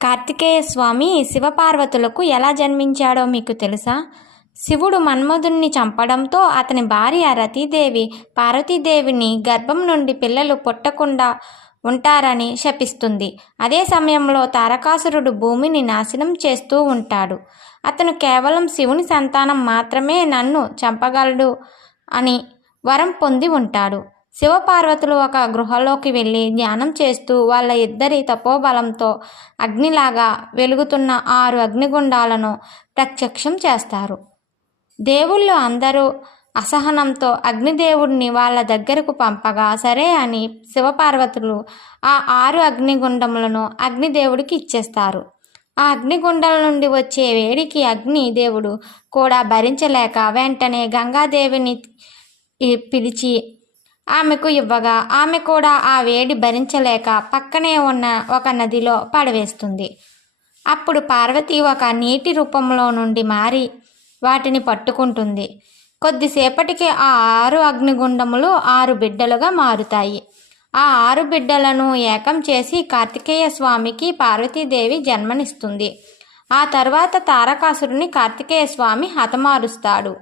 కార్తికేయ స్వామి శివపార్వతులకు ఎలా జన్మించాడో మీకు తెలుసా? శివుడు మన్మధుణ్ణి చంపడంతో అతని భార్య రతీదేవి పార్వతీదేవిని గర్భం నుండి పిల్లలు పుట్టకుండా ఉంటారని శపిస్తుంది. అదే సమయంలో తారకాసురుడు భూమిని నాశనం చేస్తూ ఉంటాడు. అతను కేవలం శివుని సంతానం మాత్రమే నన్ను చంపగలడు అని వరం పొంది ఉంటాడు. శివపార్వతులు ఒక గృహలోకి వెళ్ళి ధ్యానం చేస్తూ వాళ్ళ ఇద్దరి తపోబలంతో అగ్నిలాగా వెలుగుతున్న ఆరు అగ్నిగుండాలను ప్రత్యక్షం చేస్తారు. దేవుళ్ళు అందరూ అసహనంతో అగ్నిదేవుడిని వాళ్ళ దగ్గరకు పంపగా సరే అని శివపార్వతులు ఆ ఆరు అగ్నిగుండములను అగ్నిదేవుడికి ఇచ్చేస్తారు. ఆ అగ్నిగుండాల నుండి వచ్చే వేడికి అగ్ని దేవుడు కూడా భరించలేక వెంటనే గంగాదేవిని పిలిచి ఆమెకు ఇవ్వగా ఆమె కూడా ఆ వేడి భరించలేక పక్కనే ఉన్న ఒక నదిలో పడవేస్తుంది. అప్పుడు పార్వతి ఒక నీటి రూపంలో నుండి మారి వాటిని పట్టుకుంటుంది. కొద్దిసేపటికి ఆ ఆరు అగ్నిగుండములు ఆరు బిడ్డలుగా మారుతాయి. ఆ ఆరు బిడ్డలను ఏకం చేసి కార్తికేయ స్వామికి పార్వతీదేవి జన్మనిస్తుంది. ఆ తర్వాత తారకాసురుని కార్తికేయ స్వామి హతమారుస్తాడు.